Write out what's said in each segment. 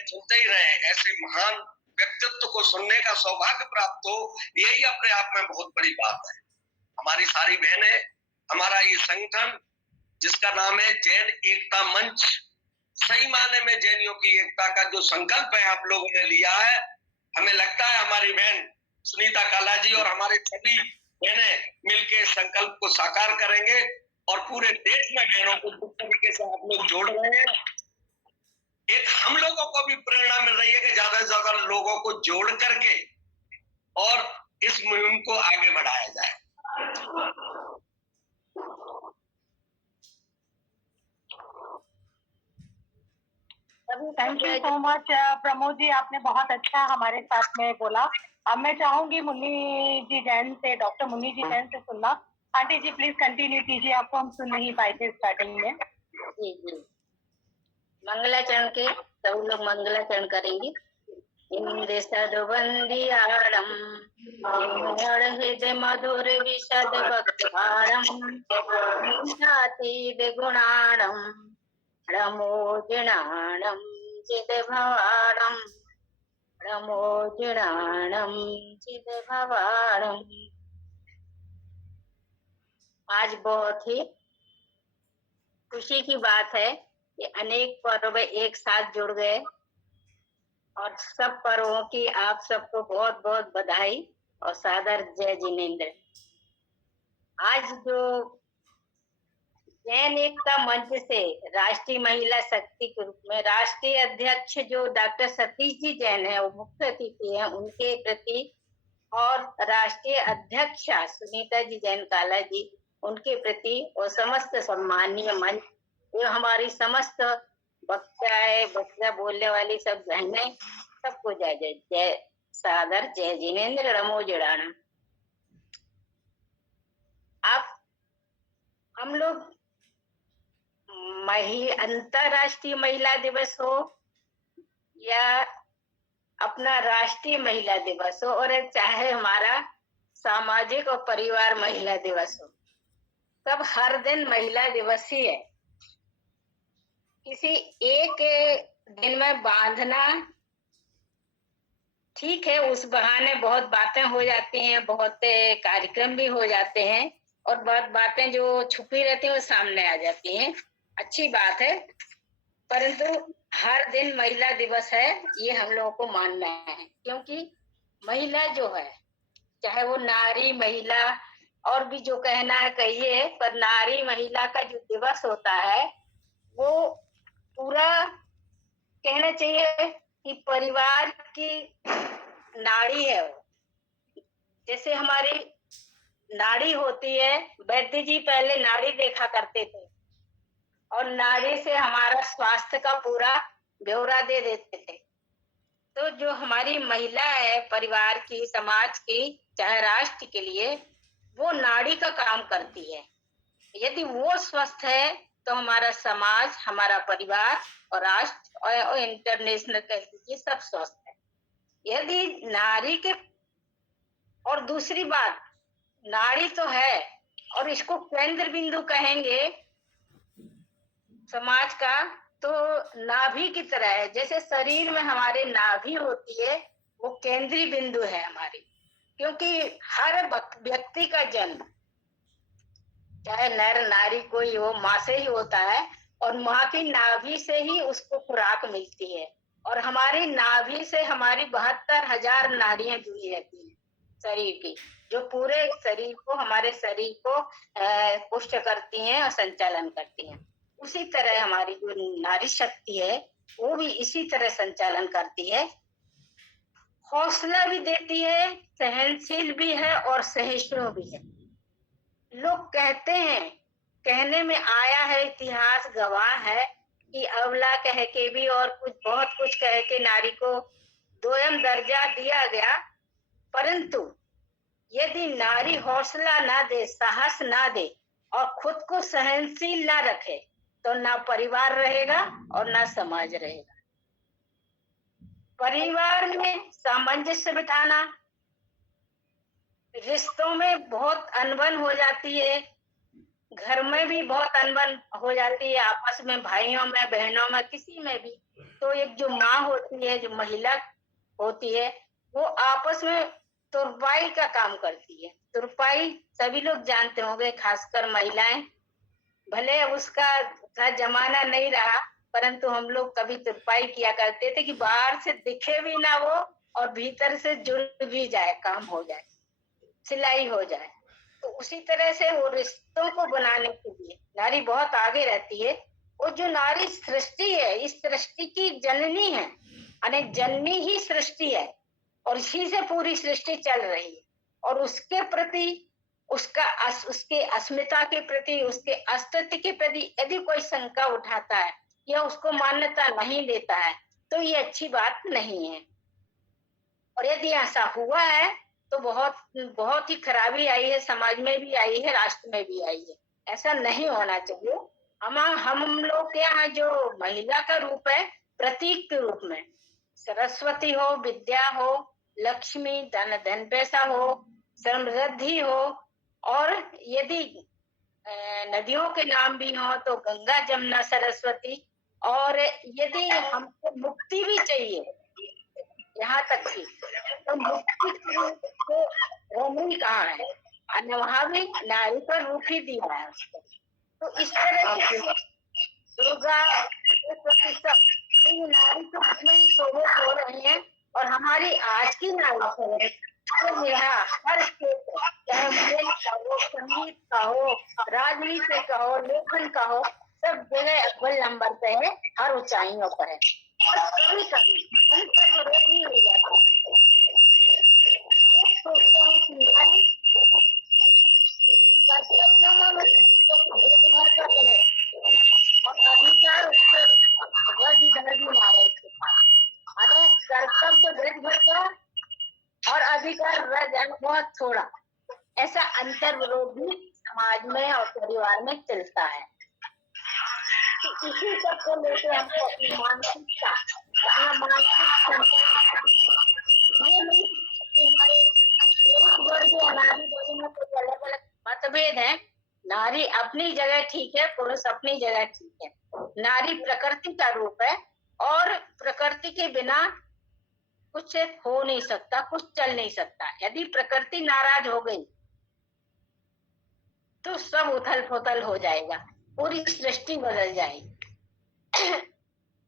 सुनते ही रहे, ऐसे महान व्यक्तित्व को सुनने का सौभाग्य प्राप्त हो, यही अपने आप में बहुत बड़ी बात है। हमारी सारी बहनें, हमारा ये संगठन जिसका नाम है जैन एकता मंच, सही मायने में जैनियों की एकता का जो संकल्प है हम लोगों ने लिया है, हमें लगता है हमारी बहन सुनीता काला जी और हमारे सभी बहनें मिलकर संकल्प को साकार करेंगे और पूरे देश में बहनों को जिस तरीके से आप लोग जोड़ रहे हैं, एक हम लोगों को भी प्रेरणा मिल रही है कि ज्यादा से ज्यादा लोगों को जोड़ करके और इस मुहिम को आगे बढ़ाया जाए। Thank you so much Pramod ji, आपने बहुत अच्छा हमारे साथ में बोला। अब मैं चाहूंगी मुन्नी जी जैन से, डॉक्टर मुन्नी जी जैन से सुनना। आंटी जी प्लीज कंटिन्यू कीजिए, आपको हम सुन नहीं पाए थे स्टार्टिंग में। जी जी, मंगलाचरण के सब लोग मंगलाचरण करेंगे। इंद्र सदवंदियारम हृदय मधुर विशद भक्तारम निशातीद गुणाणम रमोजनाणम चिद भवाणम रमोजनाणम चिद भवाणम। आज बहुत ही खुशी की बात है कि अनेक पर्व एक साथ जुड़ गए और सब पर्वों की आप सबको बहुत बहुत बधाई और सादर जय जिनेंद्र। आज जो जैन एकता मंच से राष्ट्रीय महिला शक्ति के रूप में राष्ट्रीय अध्यक्ष जो डॉक्टर सतीश जी जैन है वो मुख्य अतिथि है, उनके प्रति और राष्ट्रीय अध्यक्ष सुनीता जी जैन काला जी उनके प्रति और समस्त सम्मानीय मंच जो हमारी समस्त बच्चा बोलने वाली सब बहनें सबको जय जय जय सादर जय जिनेंद्र रमो जुड़ाना। आप हम लोग अंतरराष्ट्रीय महिला दिवस हो या अपना राष्ट्रीय महिला दिवस हो और चाहे हमारा सामाजिक और परिवार महिला दिवस हो, सब हर दिन महिला दिवस ही है। किसी एक दिन में बांधना ठीक है, उस बहाने बहुत बातें हो जाती हैं, बहुत कार्यक्रम भी हो जाते हैं और बहुत बातें जो छुपी रहती हैं वो सामने आ जाती हैं, अच्छी बात है। परंतु हर दिन महिला दिवस है ये हम लोगों को मानना है, क्योंकि महिला जो है चाहे वो नारी महिला और भी जो कहना है कहिए, पर नारी महिला का जो दिवस होता है वो पूरा कहना चाहिए कि परिवार की नाड़ी है वो। जैसे हमारी नाड़ी होती है, वैद्य जी पहले नाड़ी देखा करते थे और नाड़ी से हमारा स्वास्थ्य का पूरा ब्यौरा दे देते थे। तो जो हमारी महिला है परिवार की, समाज की, चाहे राष्ट्र के लिए, वो नाड़ी का काम करती है। यदि वो स्वस्थ है तो हमारा समाज, हमारा परिवार और राष्ट्र और इंटरनेशनल कह लीजिए सब स्वस्थ है। यदि नारी के, और दूसरी बात, नाड़ी तो है और इसको केंद्र बिंदु कहेंगे समाज का, तो नाभि की तरह है। जैसे शरीर में हमारे नाभि होती है वो केंद्रीय बिंदु है हमारी, क्योंकि हर व्यक्ति का जन्म चाहे नर नारी कोई हो माँ से ही होता है और माँ की नाभि से ही उसको खुराक मिलती है और हमारी नाभि से हमारी 72,000 नाड़ियां जुड़ी रहती हैं शरीर की, जो पूरे शरीर को, हमारे शरीर को पुष्ट करती हैं और संचालन करती हैं। उसी तरह हमारी जो नारी शक्ति है वो भी इसी तरह संचालन करती है, हौसला भी देती है, सहनशील भी है और सहिष्णु भी है। लोग कहते हैं, कहने में आया है, इतिहास गवाह है कि अबला कह के भी और कुछ बहुत कुछ कह के नारी को दोयम दर्जा दिया गया, परंतु यदि नारी हौसला ना दे, साहस ना दे और खुद को सहनशील ना रखे तो ना परिवार रहेगा और ना समाज रहेगा। परिवार में सामंजस्य बिठाना, रिश्तों में बहुत अनबन हो जाती है, घर में भी बहुत अनबन हो जाती है, आपस में भाइयों में, बहनों में, किसी में भी। तो एक जो माँ होती है, जो महिला होती है, वो आपस में तुरपाई का काम करती है। तुरपाई सभी लोग जानते होंगे, खासकर महिलाएं। भले अब उसका इतना जमाना नहीं रहा, परंतु हम लोग कभी तुरपाई किया करते थे कि बाहर से दिखे भी ना वो और भीतर से जुड़ भी जाए, काम हो जाए, सिलाई हो जाए। तो उसी तरह से वो रिश्तों को बनाने के लिए नारी बहुत आगे रहती है। वो जो नारी सृष्टि है, इस सृष्टि की जननी है, यानी जननी ही सृष्टि है और इसी से पूरी सृष्टि चल रही है। और उसके प्रति, उसके अस्मिता के प्रति, उसके अस्तित्व के प्रति यदि कोई शंका उठाता है या उसको मान्यता नहीं देता है तो ये अच्छी बात नहीं है। और यदि ऐसा हुआ है तो बहुत बहुत ही खराबी आई है, समाज में भी आई है, राष्ट्र में भी आई है। ऐसा नहीं होना चाहिए। हम लोग के यहाँ जो महिला का रूप है, प्रतीक के रूप में सरस्वती हो, विद्या हो, लक्ष्मी, धन पैसा हो, समृद्धि हो, और यदि नदियों के नाम भी हो तो गंगा, जमुना, सरस्वती। और यदि हमको मुक्ति भी चाहिए, यहाँ तक की तो मुक्ति को रोमनी कहाँ है, और वहां भी नारी का रूप ही दिया है उसको। तो इस तरह से दुर्गा, सरस्वती, सब नारी के रूप में ही शोभित हो रही है। और हमारी आज की नारी तो यहाँ हर क्षेत्र, चाहे खेल का हो, संगीत का हो, राजनीति का हो, लेखन का हो, सब जगह अव्वल नंबर पे है, हर ऊंचाइयों पर है। और कभी कभी नहीं हो जाता है। सोचते हैं कि नारी कर्तव्यों में भेदभाव करते हैं और अधिकार उससे वह भी मारे उसके पास। कर्तव्य भेदभाव का और अधिकार रह जाना बहुत थोड़ा, ऐसा अंतर विरोध भी समाज में और परिवार में चलता है। तो इसी सब को लेकर हमको अपनी मानसिकता, अपना मानसिक ये नहीं कि हमारे वर्ग या नारी वर्ग में कोई अलग अलग मतभेद है। नारी अपनी जगह ठीक है, पुरुष अपनी जगह ठीक है। नारी प्रकृति का रूप है और प्रकृति के बिना कुछ हो नहीं सकता, कुछ चल नहीं सकता। यदि प्रकृति नाराज हो गई तो सब उथल पुथल हो जाएगा, पूरी सृष्टि बदल जाएगी।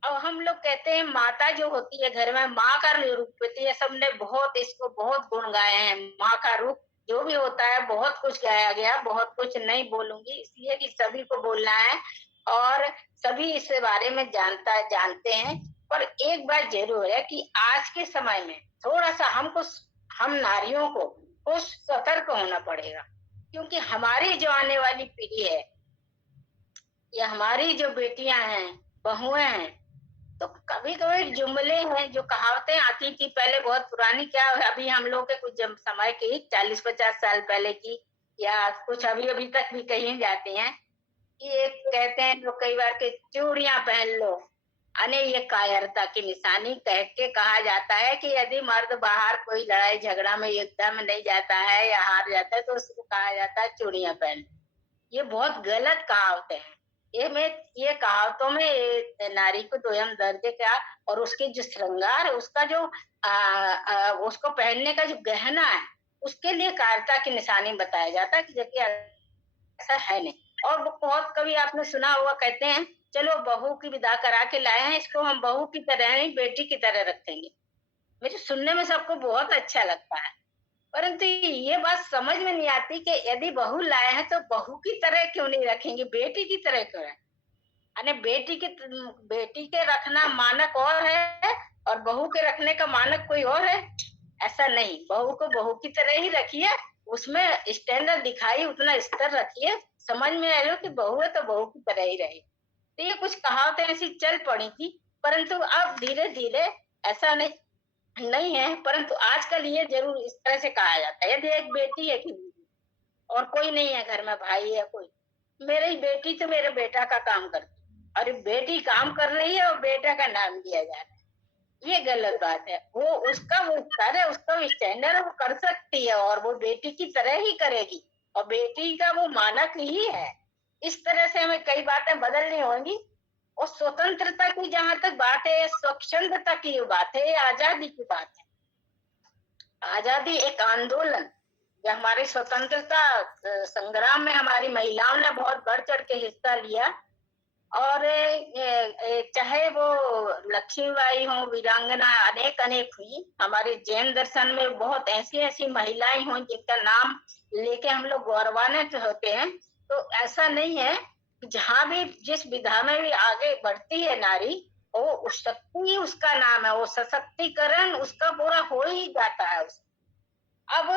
और हम लोग कहते हैं माता जो होती है घर में, माँ का रूप होती है। सबने बहुत इसको बहुत गुण गाए हैं। माँ का रूप जो भी होता है, बहुत कुछ गाया गया, बहुत कुछ नहीं बोलूंगी इसलिए कि सभी को बोलना है और सभी इस बारे में जानते हैं। पर एक बात जरूर है कि आज के समय में थोड़ा सा हम नारियों को कुछ सतर्क होना पड़ेगा, क्योंकि हमारी जो आने वाली पीढ़ी है या हमारी जो बेटियां हैं, बहुएं हैं, तो कभी कभी जुमले हैं, जो कहावतें आती थी पहले, बहुत पुरानी, क्या अभी हम लोग के कुछ समय की 40-50 साल पहले की, या कुछ अभी तक भी कही जाती हैं। ये कहते हैं लोग कई बार के चूड़ियां पहन लो, अने ये कायरता की निशानी कह के कहा जाता है कि यदि मर्द बाहर कोई लड़ाई झगड़ा में एकदम नहीं जाता है या हार जाता है तो उसको कहा जाता है चूड़ियां पहन। ये बहुत गलत कहावतें हैं। ये कहावतों में नारी को दोयम दर्जे का और उसके जो श्रृंगार, उसका जो उसको पहनने का जो गहना है, उसके लिए कायरता की निशानी बताया जाता है कि जबकि ऐसा है नहीं। और बहुत कभी आपने सुना होगा, कहते हैं चलो बहू की विदा करा के लाए हैं, इसको हम बहू की तरह नहीं बेटी की तरह रखेंगे। मुझे सुनने में सबको बहुत अच्छा लगता है, परंतु ये बात समझ में नहीं आती कि यदि बहू लाए हैं तो बहू की तरह क्यों नहीं रखेंगे, बेटी की तरह क्यों है। यानी बेटी के रखना मानक और है और बहू के रखने का मानक कोई और है, ऐसा नहीं। बहू को बहू की तरह ही रखिए, उसमें स्टैंडर्ड दिखाई, उतना स्तर रखिए, समझ में आ लो कि बहू है तो बहू की तरह ही रहे। तो ये कुछ कहावतें ऐसी चल पड़ी थी, परंतु अब धीरे धीरे ऐसा नहीं है। परंतु आजकल ये जरूर इस तरह से कहा जाता है, यदि एक बेटी है कि और कोई नहीं है घर में, भाई है कोई, मेरी बेटी तो मेरे बेटा का काम करती, और बेटी काम कर रही है और बेटा का नाम दिया जा रहा है, ये गलत बात है। वो स्तर है, उसका स्टैंडर्ड वो कर सकती है और वो बेटी की तरह ही करेगी और बेटी का वो मानक ही है। इस तरह से हमें कई बातें बदलनी होंगी और स्वतंत्रता की जहां तक बात है, स्वच्छंदता की बात है, आजादी की बात है। आजादी एक आंदोलन, जो हमारे स्वतंत्रता संग्राम में हमारी महिलाओं ने बहुत बढ़ चढ़ के हिस्सा लिया। और चाहे वो लक्ष्मीबाई हो, वीरांगना अनेक अनेक हुई। हमारे जैन दर्शन में बहुत ऐसी ऐसी महिलाएं हों जिनका नाम लेके हम लोग गौरवान्वित होते हैं। तो ऐसा नहीं है, जहाँ भी जिस विधा में भी आगे बढ़ती है नारी, वो उस शक्ति उसका नाम है, वो सशक्तिकरण उसका पूरा हो ही जाता है। अब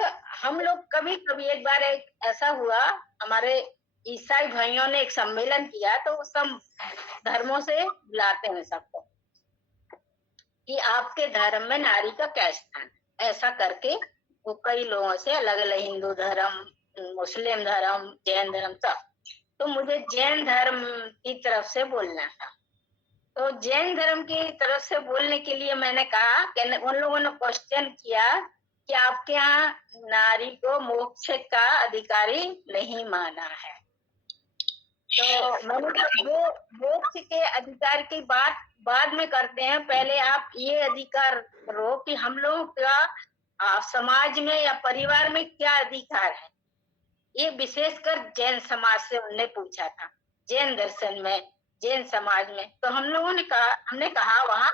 हम लोग कभी कभी एक बार एक ऐसा हुआ, हमारे ईसाई भाइयों ने एक सम्मेलन किया, तो वो सब धर्मों से बुलाते हैं सबको कि आपके धर्म में नारी का क्या स्थान है। ऐसा करके वो कई लोगों से अलग अलग, हिंदू धर्म, मुस्लिम धर्म, जैन धर्म, सब। तो मुझे जैन धर्म की तरफ से बोलना था। तो जैन धर्म की तरफ से बोलने के लिए मैंने कहा कि उन लोगों ने क्वेश्चन किया कि आपके यहाँ नारी को मोक्ष का अधिकारी नहीं माना है। तो मैंने कहा वो मोक्ष के अधिकार की बात बाद में करते हैं, पहले आप ये अधिकार करो कि हम लोगों का समाज में या परिवार में क्या अधिकार है। ये विशेषकर जैन समाज से उन्होंने पूछा था, जैन दर्शन में, जैन समाज में। तो हमने कहा वहां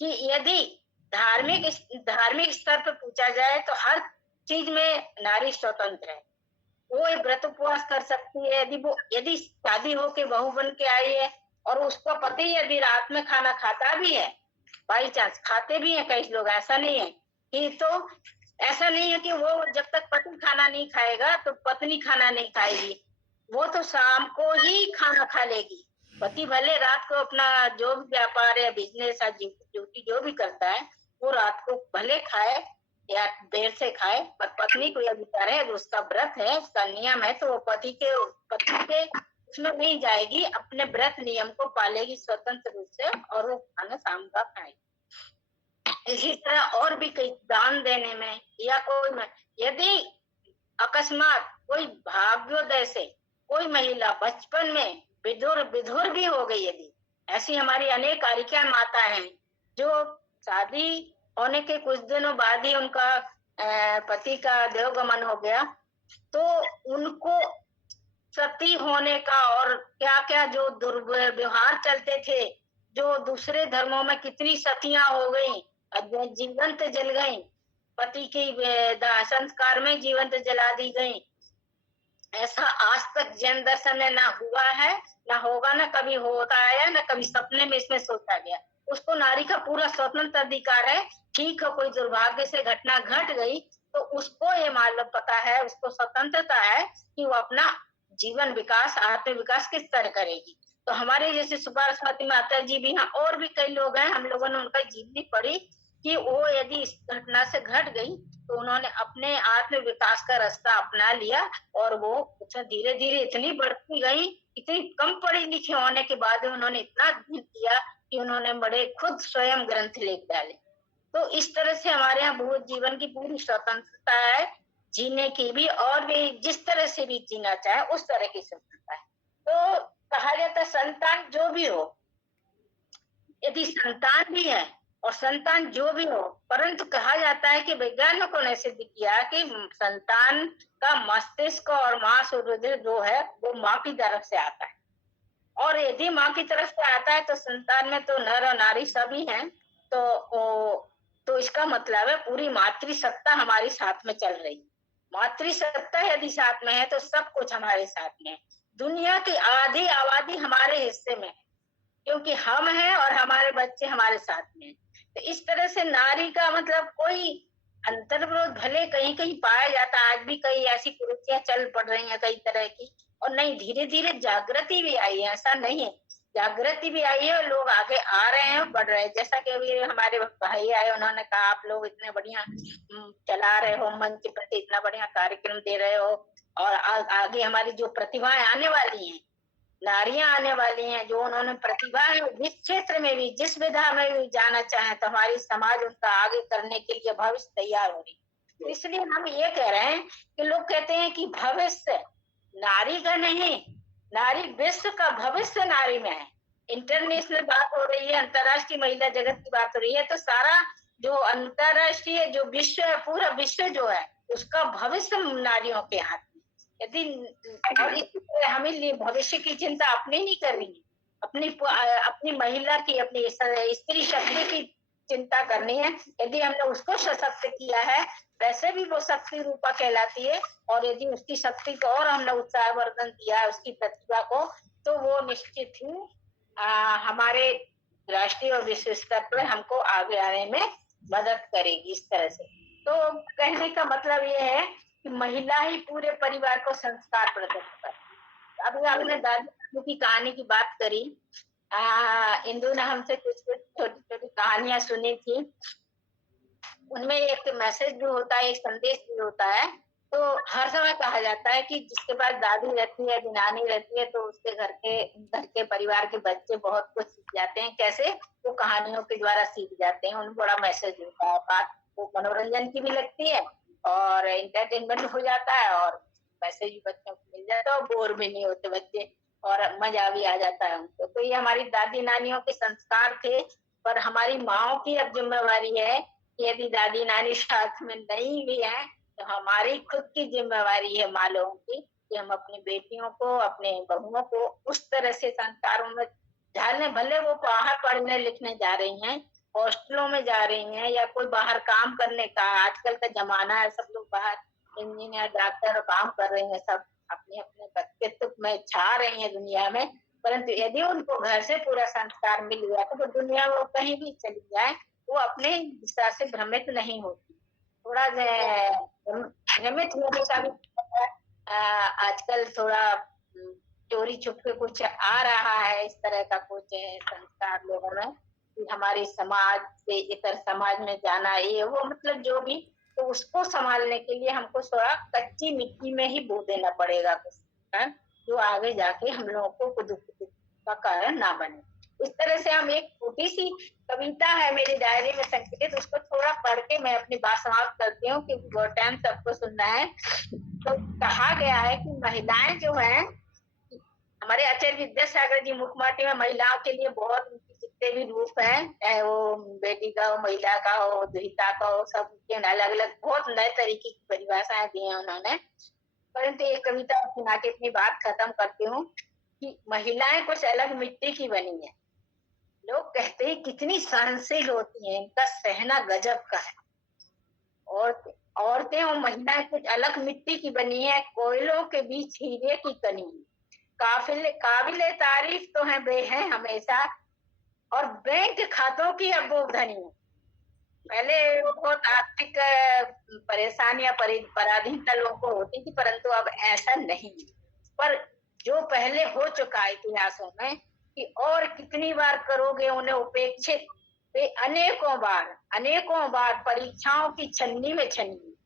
कि यदि धार्मिक स्तर पर पूछा जाए तो हर चीज में नारी स्वतंत्र है। वो एक व्रत उपवास कर सकती है, यदि शादी होके बहू बन के आई है और उसका पति यदि रात में खाना खाता भी है, बाई चांस खाते भी है कई लोग, ऐसा नहीं है कि, तो ऐसा नहीं है कि वो जब तक पति खाना नहीं खाएगा तो पत्नी खाना नहीं खाएगी। वो तो शाम को ही खाना खा लेगी। पति भले रात को अपना जो भी व्यापार है, बिजनेस या ड्यूटी जो भी करता है, वो रात को भले खाए या देर से खाए, पर पत्नी को यह विचार है, उसका व्रत है, उसका नियम है, तो वो पति के उसमें नहीं जाएगी, अपने व्रत नियम को पालेगी स्वतंत्र रूप से, और वो खाना शाम का खाएगी। इसी तरह और भी कई दान देने में या यदि अकस्मात कोई भाग्योदय से कोई महिला बचपन में विधुर भी हो गई, यदि ऐसी हमारी अनेक कारिका माता हैं जो शादी होने के कुछ दिनों बाद ही उनका पति का देवगमन हो गया, तो उनको सती होने का और क्या क्या जो दुर्व्यवहार चलते थे, जो दूसरे धर्मों में कितनी सतियां हो गई, जीवंत जल गई, पति की संस्कार में जीवंत जला दी गई। ऐसा आज तक जैन दर्शन में ना हुआ है, ना होगा, ना कभी होता है, ना कभी सपने में इसमें सोचा गया। उसको नारी का पूरा स्वतंत्र अधिकार है। ठीक है, कोई दुर्भाग्य से घटना घट गई तो उसको ये मालूम पता है, उसको स्वतंत्रता है कि वो अपना जीवन विकास, आत्म विकास किस तरह करेगी। तो हमारे जैसे सुभाषवती माता जी भी हैं, और भी कई लोग हैं, हम लोगों ने उनका जीवनी पढ़ी कि वो यदि इस घटना से घट गई तो उन्होंने अपने आत्म विकास का रास्ता अपना लिया, और वो धीरे धीरे इतनी बढ़ती गई, इतनी कम पढ़ी लिखी होने के बाद उन्होंने इतना अध्ययन किया कि उन्होंने बड़े खुद स्वयं ग्रंथ लिख डाले। तो इस तरह से हमारे यहाँ भूत जीवन की पूरी स्वतंत्रता है, जीने की भी, और भी जिस तरह से भी जीना चाहे उस तरह की स्वतंत्रता है। तो कहा जाता है संतान जो भी हो, यदि संतान भी है और संतान जो भी हो, परंतु कहा जाता है कि वैज्ञानिकों ने सिद्ध किया कि संतान का मस्तिष्क और मांसपेशी जो है वो माँ की तरफ से आता है, और यदि माँ की तरफ से आता है तो संतान में तो नर और नारी सभी हैं। तो इसका मतलब है पूरी मातृसत्ता हमारी साथ में चल रही। मातृसत्ता यदि साथ में है तो सब कुछ हमारे साथ में है। दुनिया की आधी आबादी हमारे हिस्से में है, क्योंकि हम हैं और हमारे बच्चे हमारे साथ में हैं। तो इस तरह से नारी का मतलब कोई अंतर्विरोध भले कहीं कहीं पाया जाता है, आज भी कई ऐसी कुरीतियां चल पड़ रही हैं कई तरह की, और नहीं, धीरे धीरे जागृति भी आई है, ऐसा नहीं है, जागृति भी आई है और लोग आगे आ रहे हैं, बढ़ रहे हैं। जैसा कि अभी हमारे भाई आए, उन्होंने कहा आप लोग इतने बढ़िया चला रहे हो, मन के प्रति इतना बढ़िया कार्यक्रम दे रहे हो, और आगे हमारी जो प्रतिभाएं आने वाली हैं, नारियां आने वाली हैं, जो उन्होंने प्रतिभा है, जिस क्षेत्र में भी, जिस विधा में भी जाना चाहे, तो हमारी समाज उनका आगे करने के लिए भविष्य तैयार हो रही। इसलिए हम ये कह रहे हैं कि लोग कहते हैं कि भविष्य नारी का नहीं, नारी विश्व का भविष्य नारी में है। इंटरनेशनल बात हो रही है, अंतर्राष्ट्रीय महिला जगत की बात हो रही है, तो सारा जो अंतर्राष्ट्रीय जो विश्व है, पूरा विश्व जो है, उसका भविष्य नारियों के हाथ में। यदि और इसी तरह हमें लिए भविष्य की चिंता अपनी नहीं करनी है, अपनी महिला की, अपनी स्त्री शक्ति की चिंता करनी है। यदि हमने उसको सशक्त किया है, वैसे भी वो शक्ति रूपा कहलाती है, और यदि उसकी शक्ति को और हमने उत्साहवर्धन दिया है, उसकी प्रतिभा को, तो वो निश्चित ही हमारे राष्ट्रीय और विश्व स्तर पर हमको आगे आने में मदद करेगी इस तरह से। तो कहने का मतलब ये है कि महिला ही पूरे परिवार को संस्कार प्रदान करती। अभी आपने दादी नानी की कहानी की बात करी, इंदु ने हमसे कुछ कुछ छोटी छोटी कहानियां सुनी थी, उनमें एक मैसेज भी होता है, एक संदेश भी होता है। तो हर समय कहा जाता है कि जिसके पास दादी रहती है, नानी रहती है, तो उसके घर के परिवार के बच्चे बहुत कुछ सीख जाते हैं। कैसे? वो कहानियों के द्वारा सीख जाते हैं, उन्हें बड़ा मैसेज होता है, बात वो मनोरंजन की भी लगती है और एंटरटेनमेंट हो जाता है, और मैसेज भी बच्चों को मिल जाता है, और बोर भी नहीं होते बच्चे, और मजा भी आ जाता है उनको। तो ये हमारी दादी नानियों के संस्कार थे, पर हमारी माओ की अब जिम्मेवारी है, यदि दादी नानी साथ में नहीं भी है, तो हमारी खुद की जिम्मेवारी है माँ लोगों की, कि हम अपनी बेटियों को, अपने बहुओं को उस तरह से संस्कारों में ढालें। भले वो बाहर पढ़ने लिखने जा रही हैं, हॉस्टलों में जा रही हैं, या कोई बाहर काम करने का आजकल का जमाना है, सब लोग बाहर इंजीनियर डॉक्टर काम कर रहे हैं, सब अपने अपने व्यक्तित्व में छा रही हैं दुनिया में। परंतु यदि उनको घर से पूरा संस्कार मिल गया, तो दुनिया में कहीं भी चली जाए, वो अपने दिशा से भ्रमित नहीं होती। थोड़ा भ्रमित होने का भी आजकल थोड़ा चोरी छुप के कुछ आ रहा है, इस तरह का कुछ संस्कार लोगों में, कि हमारे समाज से इतर समाज में जाना, ये वो मतलब जो भी, तो उसको संभालने के लिए हमको थोड़ा कच्ची मिट्टी में ही बो देना पड़ेगा कुछ, है? जो आगे जाके हम लोगों को दुख का कारण ना बने। इस तरह से हम एक छोटी सी कविता है मेरी डायरी में संकलित, उसको थोड़ा पढ़ के मैं अपनी बात समाप्त करती हूँ, क्योंकि बहुत टाइम सबको सुनना है। तो कहा गया है कि महिलाएं जो हैं, हमारे आचार्य विद्यासागर जी मुखमाटी में महिलाओं के लिए बहुत जितने भी रूप हैं, चाहे वो बेटी का हो, महिला का हो, दुहिता का हो, सब के अलग अलग बहुत नए तरीके की परिभाषाएं दी हैं उन्होंने। परंतु एक कविता सुना के अपनी बात खत्म करती हूँ कि महिलाएं कुछ अलग मिट्टी की बनी है। लोग कहते हैं कितनी सहनशील होती हैं, इनका सहना गजब का है। औरतें और महिलाएं कुछ अलग मिट्टी की बनी है, कोयलों के बीच हीरे की कनी। काबिले तारीफ तो है बे है हमेशा, और बैंक खातों की अब वो धनी है। पहले बहुत आर्थिक परेशानियां पराधीनता लोगों को होती थी, परंतु अब ऐसा नहीं। पर जो पहले हो चुका है इतिहासों में, कि और कितनी बार करोगे उन्हें उपेक्षित, वे अनेकों बार परीक्षाओं की छन्नी में छन्नी,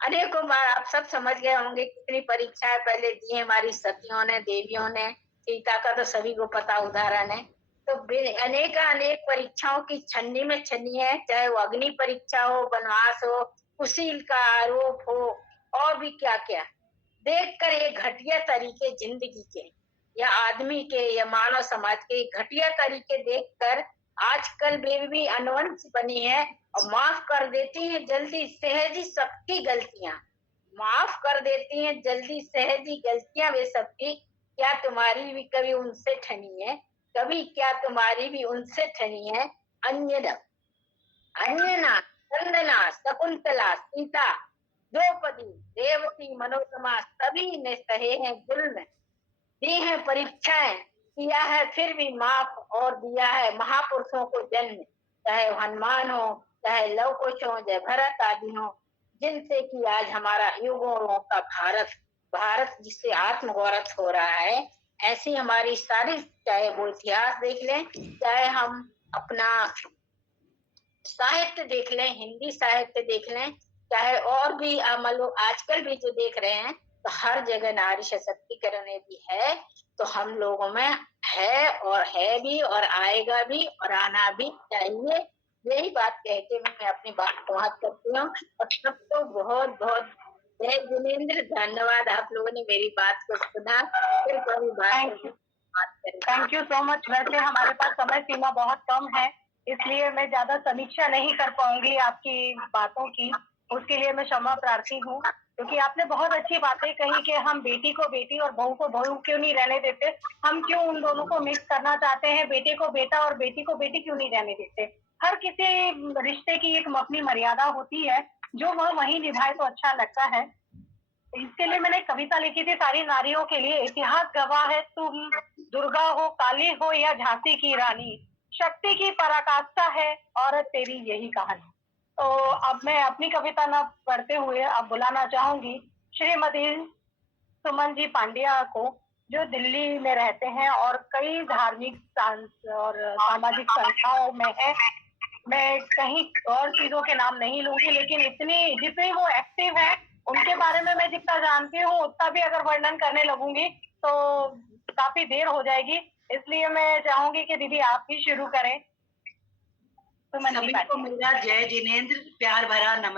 अनेकों बार आप सब समझ गए होंगे कितनी परीक्षाएं पहले दी है हमारी सतियों ने, देवियों ने। सीता का तो सभी को पता उदाहरण है। तो अनेक परीक्षाओं की छन्नी में छन्नी है, चाहे वो अग्नि परीक्षा हो, वनवास हो, कुशील का आरोप हो, और भी क्या क्या। देखकर ये घटिया तरीके जिंदगी के, या आदमी के, या मानव समाज के घटिया तरीके देखकर आजकल बेबी भी अनवंश बनी है, और माफ कर देती हैं जल्दी सहजी सबकी गलतियां। माफ कर देती हैं जल्दी सहजी गलतियां वे सबकी। क्या तुम्हारी भी कभी उनसे ठनी है? कभी क्या तुम्हारी भी उनसे ठनी है? अंजना, चंदना, शकुंतला, सीता, द्रौपदी, रेवती, मनोरमा, सभी ने सहे हैं जुल्म, दी है परीक्षाएं, किया है फिर भी माफ, और दिया है महापुरुषों को जन्म। चाहे हनुमान हो, चाहे लव कुश हो, चाहे भरत आदि हो, जिनसे कि आज हमारा युगों का भारत जिससे आत्मगौरव हो रहा है। ऐसी हमारी सारी, चाहे वो इतिहास देख लें, चाहे हम अपना साहित्य देख लें, हिंदी साहित्य देख लें, चाहे और भी आजकल भी जो देख रहे हैं, तो हर जगह नारी सशक्तिकरण यदि है, तो हम लोगों में है, और है भी, और आएगा भी, और आना भी चाहिए। यही बात कह के मैं अपनी बात समाप्त करती हूँ। और सबको बहुत बहुत जय जिनेन्द्र, धन्यवाद। आप लोगों ने मेरी बात को सुना। फिर कभी बात थैंक यू सो मच। वैसे हमारे पास समय सीमा बहुत कम है, इसलिए मैं ज्यादा समीक्षा नहीं कर पाऊंगी आपकी बातों की। उसके लिए मैं क्षमा प्रार्थी हूँ, क्योंकि आपने बहुत अच्छी बातें कही कि हम बेटी को बेटी और बहू को बहू क्यों नहीं रहने देते, हम क्यों उन दोनों को मिक्स करना चाहते हैं, बेटे को बेटा और बेटी को बेटी क्यों नहीं रहने देते। हर किसी रिश्ते की एक अपनी मर्यादा होती है, जो वह वही निभाए तो अच्छा लगता है। इसके लिए मैंने कविता लिखी थी सारी नारियों के लिए। इतिहास गवाह है, तुम दुर्गा हो, काली हो या झांसी की रानी, शक्ति की पराकाष्ठा है औरत तेरी यही कहानी। तो अब मैं अपनी कविता न पढ़ते हुए अब बुलाना चाहूंगी श्रीमती सुमन जी पांड्या को, जो दिल्ली में रहते हैं और कई धार्मिक और सामाजिक संस्थाओं में है। मैं कहीं और चीजों के नाम नहीं लूंगी, लेकिन जितनी वो एक्टिव है उनके बारे में मैं जितना जानती हूँ उतना भी अगर वर्णन करने लगूंगी तो काफी देर हो जाएगी। इसलिए मैं चाहूंगी कि दीदी आप ही शुरू करें। सभी को मेरा जय जिनेंद्र, प्यार भरा नमस्कार।